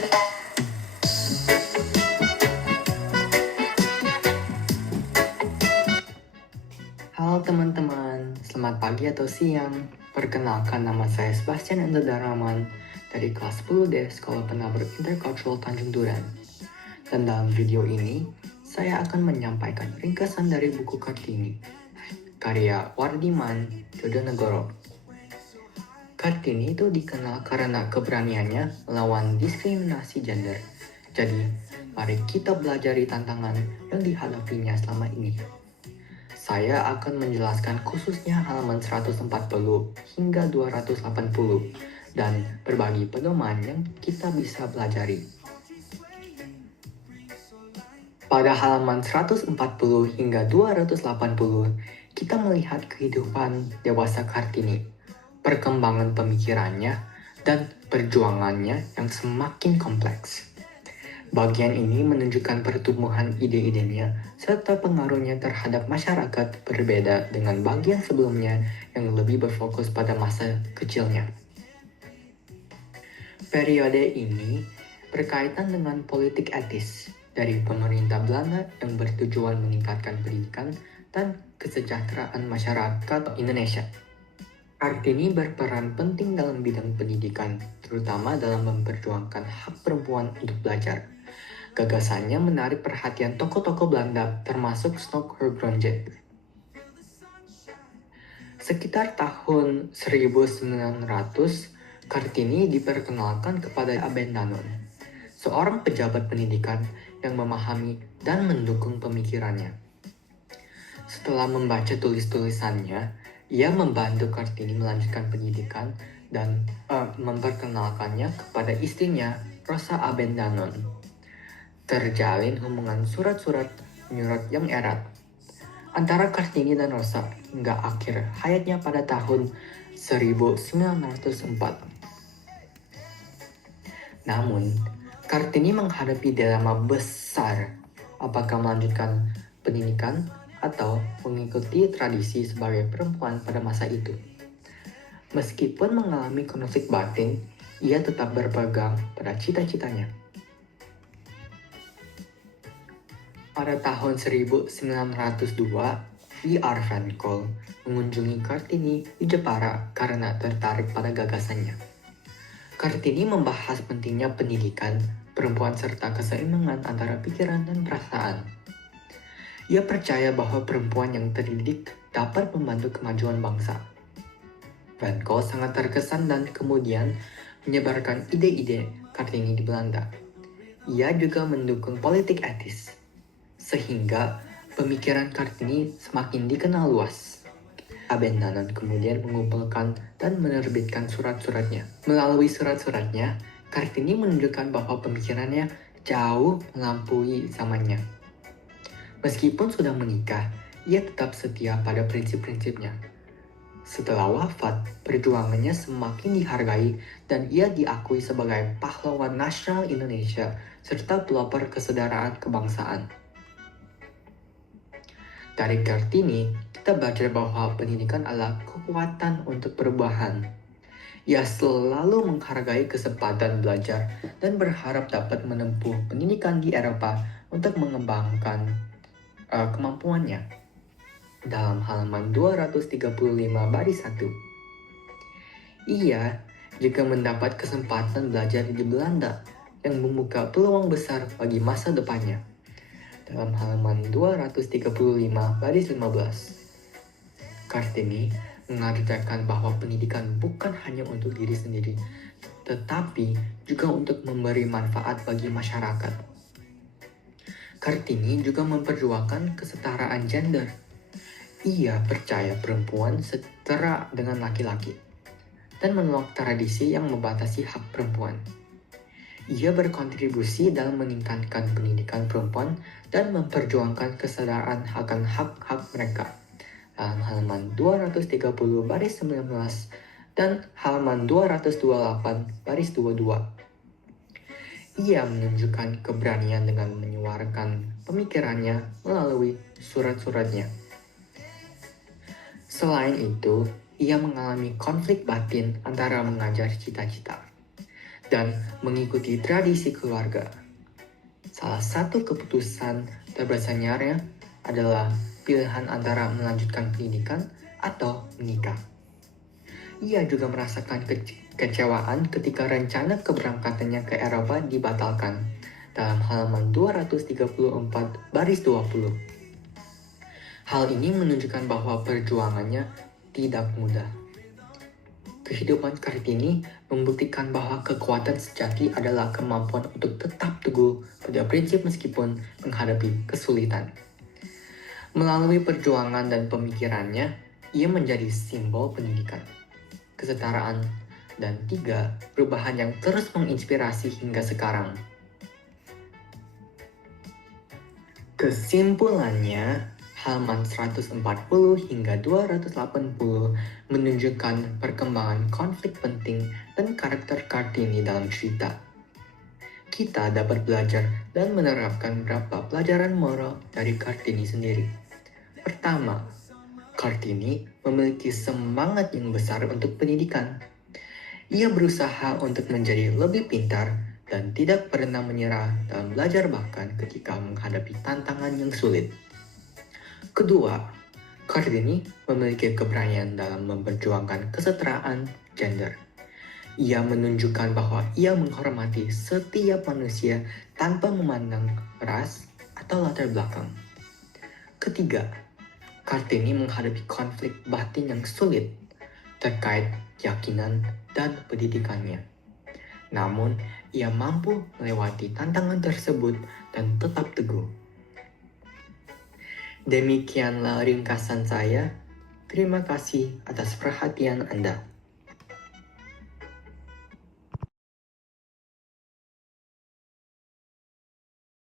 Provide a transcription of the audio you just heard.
Halo teman-teman, selamat pagi atau siang. Perkenalkan, nama saya Sebastian Enda Daraman dari kelas 10D Sekolah Penabur Intercultural Tanjung Duren. Dan dalam video ini, saya akan menyampaikan ringkasan dari buku Kartini, karya Wardiman Jojonegoro. Kartini itu dikenal karena keberaniannya melawan diskriminasi gender. Jadi, mari kita belajari tantangan yang dihadapinya selama ini. Saya akan menjelaskan khususnya halaman 140 hingga 280 dan berbagi pedoman yang kita bisa pelajari. Pada halaman 140 hingga 280, kita melihat kehidupan dewasa Kartini, perkembangan pemikirannya, dan perjuangannya yang semakin kompleks. Bagian ini menunjukkan pertumbuhan ide-idenya serta pengaruhnya terhadap masyarakat berbeda dengan bagian sebelumnya yang lebih berfokus pada masa kecilnya. Periode ini berkaitan dengan politik etis dari pemerintah Belanda yang bertujuan meningkatkan pendidikan dan kesejahteraan masyarakat Indonesia. Kartini berperan penting dalam bidang pendidikan, terutama dalam memperjuangkan hak perempuan untuk belajar. Gagasannya menarik perhatian tokoh-tokoh Belanda, termasuk Stok Hergronje. Sekitar tahun 1900, Kartini diperkenalkan kepada Abendanon, seorang pejabat pendidikan yang memahami dan mendukung pemikirannya. Setelah membaca tulis-tulisannya, ia membantu Kartini melanjutkan pendidikan dan memperkenalkannya kepada istrinya, Rosa Abendanon. Terjalin hubungan surat-surat menyurat yang erat antara Kartini dan Rosa hingga akhir hayatnya pada tahun 1904. Namun, Kartini menghadapi dilema besar, apakah melanjutkan pendidikan atau mengikuti tradisi sebagai perempuan pada masa itu. Meskipun mengalami konflik batin, ia tetap berpegang pada cita-citanya. Pada tahun 1902, V.R. Frankl mengunjungi Kartini di Jepara karena tertarik pada gagasannya. Kartini membahas pentingnya pendidikan perempuan serta keseimbangan antara pikiran dan perasaan. Ia percaya bahwa perempuan yang terdidik dapat membantu kemajuan bangsa. Frankl sangat terkesan dan kemudian menyebarkan ide-ide Kartini di Belanda. Ia juga mendukung politik etis, sehingga pemikiran Kartini semakin dikenal luas. Abendanon kemudian mengumpulkan dan menerbitkan surat-suratnya. Melalui surat-suratnya, Kartini menunjukkan bahwa pemikirannya jauh melampaui zamannya. Meskipun sudah menikah, ia tetap setia pada prinsip-prinsipnya. Setelah wafat, perjuangannya semakin dihargai dan ia diakui sebagai pahlawan nasional Indonesia serta pelopor kesetaraan kebangsaan. Dari Kartini, kita belajar bahwa pendidikan adalah kekuatan untuk perubahan. Ia selalu menghargai kesempatan belajar dan berharap dapat menempuh pendidikan di Eropa untuk mengembangkan kemampuannya. Dalam halaman 235 baris 1, ia juga mendapat kesempatan belajar di Belanda yang membuka peluang besar bagi masa depannya. Dalam halaman 235 baris 15, Kartini mengajarkan bahwa pendidikan bukan hanya untuk diri sendiri, tetapi juga untuk memberi manfaat bagi masyarakat. Kartini juga memperjuangkan kesetaraan gender. Ia percaya perempuan setara dengan laki-laki dan menolak tradisi yang membatasi hak perempuan. Ia berkontribusi dalam meningkatkan pendidikan perempuan dan memperjuangkan kesadaran akan hak-hak mereka. Dalam halaman 230 baris 19 dan halaman 228 baris 22. Ia menunjukkan keberanian dengan menyuarakan pemikirannya melalui surat-suratnya. Selain itu, ia mengalami konflik batin antara mengajar cita-cita dan mengikuti tradisi keluarga. Salah satu keputusan terbesarnya adalah pilihan antara melanjutkan pendidikan atau menikah. Ia juga merasakan kecewaan ketika rencana keberangkatannya ke Eropa dibatalkan dalam halaman 234 baris 20. Hal ini menunjukkan bahwa perjuangannya tidak mudah. Kehidupan Kartini membuktikan bahwa kekuatan sejati adalah kemampuan untuk tetap teguh pada prinsip meskipun menghadapi kesulitan. Melalui perjuangan dan pemikirannya, ia menjadi simbol pendidikan, kesetaraan, dan 3 perubahan yang terus menginspirasi hingga sekarang. Kesimpulannya, halaman 140 hingga 280 menunjukkan perkembangan konflik penting dan karakter Kartini dalam cerita. Kita dapat belajar dan menerapkan beberapa pelajaran moral dari Kartini sendiri. Pertama, Kartini memiliki semangat yang besar untuk pendidikan. Ia berusaha untuk menjadi lebih pintar dan tidak pernah menyerah dalam belajar bahkan ketika menghadapi tantangan yang sulit. Kedua, Kartini memiliki keberanian dalam memperjuangkan kesetaraan gender. Ia menunjukkan bahwa ia menghormati setiap manusia tanpa memandang ras atau latar belakang. Ketiga, Kartini menghadapi konflik batin yang sulit terkait keyakinan dan pendidikannya. Namun, ia mampu melewati tantangan tersebut dan tetap teguh. Demikianlah ringkasan saya. Terima kasih atas perhatian Anda.